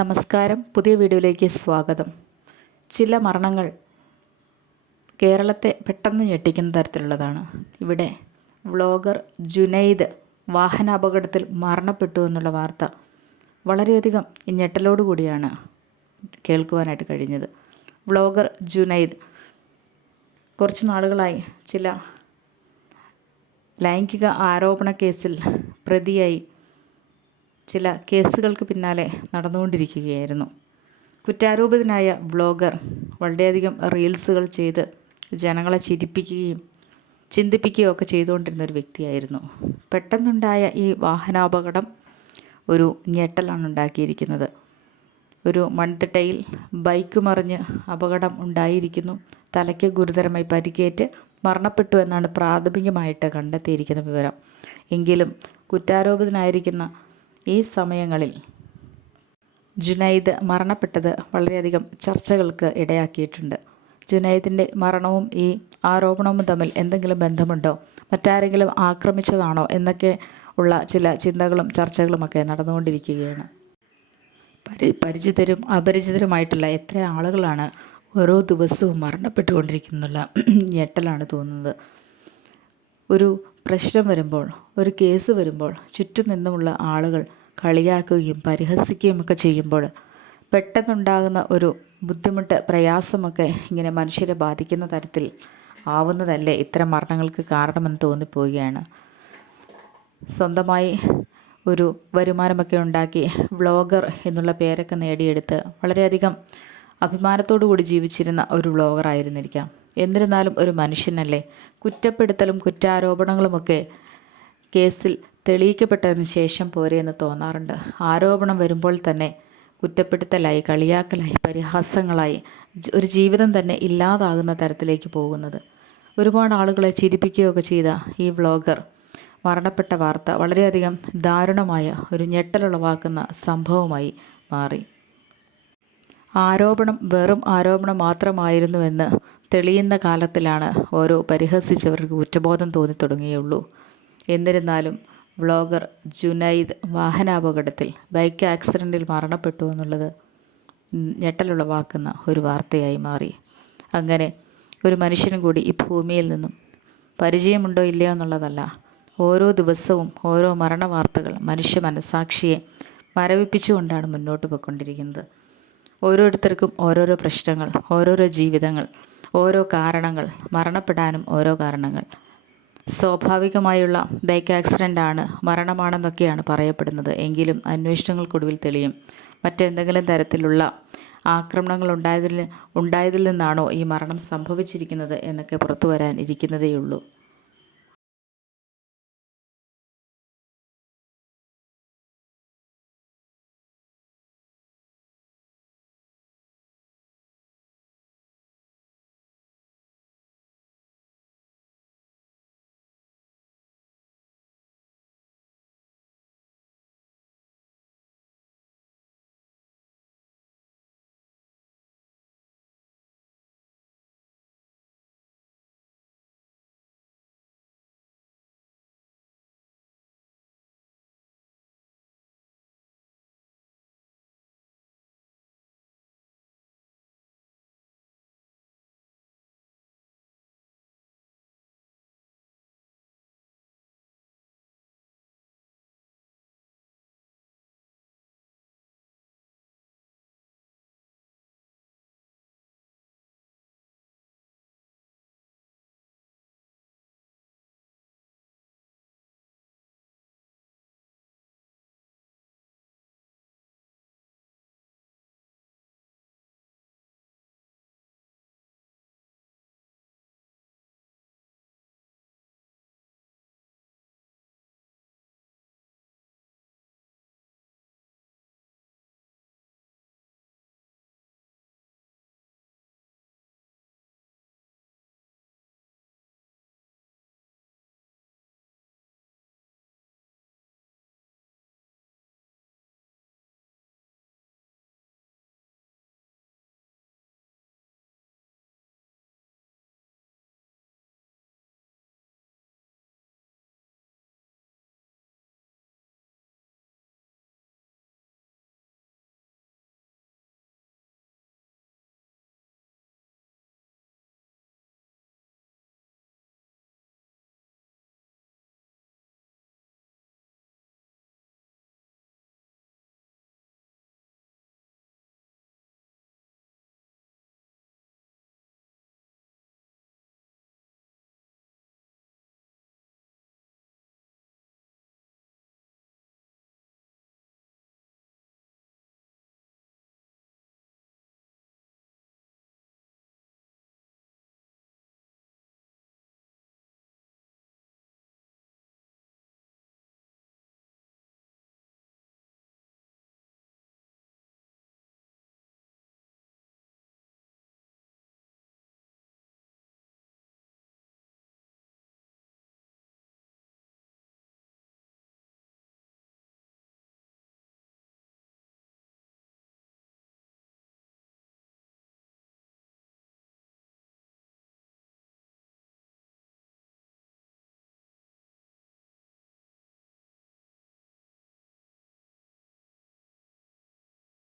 നമസ്കാരം. പുതിയ വീഡിയോയിലേക്ക് സ്വാഗതം. ചില മരണങ്ങൾ കേരളത്തെ പെട്ടെന്ന് ഞെട്ടിക്കുന്ന തരത്തിലുള്ളതാണ്. ഇവിടെ വ്ളോഗർ ജുനൈദ് വാഹനാപകടത്തിൽ മരണപ്പെട്ടു എന്നുള്ള വാർത്ത വളരെയധികം ഞെട്ടലോടുകൂടിയാണ് കേൾക്കുവാനായിട്ട് കഴിഞ്ഞത്. വ്ളോഗർ ജുനൈദ് കുറച്ച് നാളുകളായി ചില ലൈംഗിക ആരോപണ കേസിൽ പ്രതിയായി ചില കേസുകൾക്ക് പിന്നാലെ നടന്നുകൊണ്ടിരിക്കുകയായിരുന്നു. കുറ്റാരോപിതനായ ബ്ലോഗർ വളരെയധികം റീൽസുകൾ ചെയ്ത് ജനങ്ങളെ ചിരിപ്പിക്കുകയും ചിന്തിപ്പിക്കുകയും ഒക്കെ ചെയ്തുകൊണ്ടിരുന്ന ഒരു വ്യക്തിയായിരുന്നു. പെട്ടെന്നുണ്ടായ ഈ വാഹനാപകടം ഒരു ഞെട്ടലാണ് ഉണ്ടാക്കിയിരിക്കുന്നത്. ഒരു മൺതിട്ടയിൽ ബൈക്ക് മറിഞ്ഞ് അപകടം ഉണ്ടായിരിക്കുന്നു. തലയ്ക്ക് ഗുരുതരമായി പരിക്കേറ്റ് മരണപ്പെട്ടു എന്നാണ് പ്രാഥമികമായിട്ട് കണ്ടെത്തിയിരിക്കുന്ന വിവരം. എങ്കിലും കുറ്റാരോപിതനായിരിക്കുന്ന ഈ സമയങ്ങളിൽ ജുനൈദ് മരണപ്പെട്ടത് വളരെയധികം ചർച്ചകൾക്ക് ഇടയാക്കിയിട്ടുണ്ട്. ജുനൈദിന്റെ മരണവും ഈ ആരോപണവും തമ്മിൽ എന്തെങ്കിലും ബന്ധമുണ്ടോ? മറ്റാരെങ്കിലും ആക്രമിച്ചതാണോ? എന്നൊക്കെ ഉള്ള ചില ചിന്തകളും ചർച്ചകളുമൊക്കെ നടന്നുകൊണ്ടിരിക്കുകയാണ്. പരി പരിചിതരും അപരിചിതരുമായിട്ടുള്ള എത്ര ആളുകളാണ് ഓരോ ദിവസവും മരണപ്പെട്ടുകൊണ്ടിരിക്കുന്നുള്ള ഞെട്ടലാണ് തോന്നുന്നത്. ഒരു പ്രശ്നം വരുമ്പോൾ ഒരു കേസ് വരുമ്പോൾ ചുറ്റും നിന്നുമുള്ള ആളുകൾ കളിയാക്കുകയും പരിഹസിക്കുകയും ഒക്കെ ചെയ്യുമ്പോൾ പെട്ടെന്നുണ്ടാകുന്ന ഒരു ബുദ്ധിമുട്ട് പ്രയാസമൊക്കെ ഇങ്ങനെ മനുഷ്യരെ ബാധിക്കുന്ന തരത്തിൽ ആവുന്നതല്ലേ ഇത്തരം മരണങ്ങൾക്ക് കാരണമെന്ന് തോന്നിപ്പോവുകയാണ്. സ്വന്തമായി ഒരു വരുമാനമൊക്കെ ഉണ്ടാക്കി വ്ളോഗർ എന്നുള്ള പേരൊക്കെ നേടിയെടുത്ത് വളരെയധികം അഭിമാനത്തോടു കൂടി ജീവിച്ചിരുന്ന ഒരു വ്ളോഗർ ആയിരുന്നിരിക്കാം. എന്നിരുന്നാലും ഒരു മനുഷ്യനല്ലേ. കുറ്റപ്പെടുത്തലും കുറ്റാരോപണങ്ങളുമൊക്കെ കേസിൽ തെളിയിക്കപ്പെട്ടതിന് ശേഷം പോരെ എന്ന് തോന്നാറുണ്ട്. ആരോപണം വരുമ്പോൾ തന്നെ കുറ്റപ്പെടുത്തലായി കളിയാക്കലായി പരിഹാസങ്ങളായി ഒരു ജീവിതം തന്നെ ഇല്ലാതാകുന്ന തരത്തിലേക്ക് പോകുന്നത്. ഒരുപാട് ആളുകളെ ചിരിപ്പിക്കുകയൊക്കെ ചെയ്ത ഈ വ്ളോഗർ മരണപ്പെട്ട വാർത്ത വളരെയധികം ദാരുണമായ ഒരു ഞെട്ടലുളവാക്കുന്ന സംഭവമായി മാറി. ആരോപണം വെറും ആരോപണം മാത്രമായിരുന്നുവെന്ന് തെളിയുന്ന കാലത്തിലാണ് ഓരോ പരിഹസിച്ചവർക്ക് കുറ്റബോധം തോന്നിത്തുടങ്ങിയുള്ളൂ. എന്നിരുന്നാലും വ്ളോഗർ ജുനൈദ് വാഹനാപകടത്തിൽ ബൈക്ക് ആക്സിഡന്റിൽ മരണപ്പെട്ടു എന്നുള്ളത് ഞെട്ടലുളവാക്കുന്ന ഒരു വാർത്തയായി മാറി. അങ്ങനെ ഒരു മനുഷ്യനും കൂടി ഈ ഭൂമിയിൽ നിന്നും പരിചയമുണ്ടോ ഇല്ലയോ എന്നുള്ളതല്ല. ഓരോ ദിവസവും ഓരോ മരണ വാർത്തകൾ മനുഷ്യ മനസാക്ഷിയെ മരവിപ്പിച്ചുകൊണ്ടാണ് മുന്നോട്ട് പോയിക്കൊണ്ടിരിക്കുന്നത്. ഓരോരുത്തർക്കും ഓരോരോ പ്രശ്നങ്ങൾ ഓരോരോ ജീവിതങ്ങൾ ഓരോ കാരണങ്ങൾ മരണപ്പെടാനും ഓരോ കാരണങ്ങൾ. സ്വാഭാവികമായുള്ള ബൈക്ക് ആക്സിഡന്റ് ആണ് മരണമാണെന്നൊക്കെയാണ് പറയപ്പെടുന്നത്. എങ്കിലും അന്വേഷണങ്ങൾക്കൊടുവിൽ തെളിയും. മറ്റെന്തെങ്കിലും തരത്തിലുള്ള ആക്രമണങ്ങൾ ഉണ്ടായതിൽ ഉണ്ടായതിൽ നിന്നാണോ ഈ മരണം സംഭവിച്ചിരിക്കുന്നത് എന്നൊക്കെ പുറത്തു വരാൻ ഇരിക്കുന്നതേയുള്ളൂ.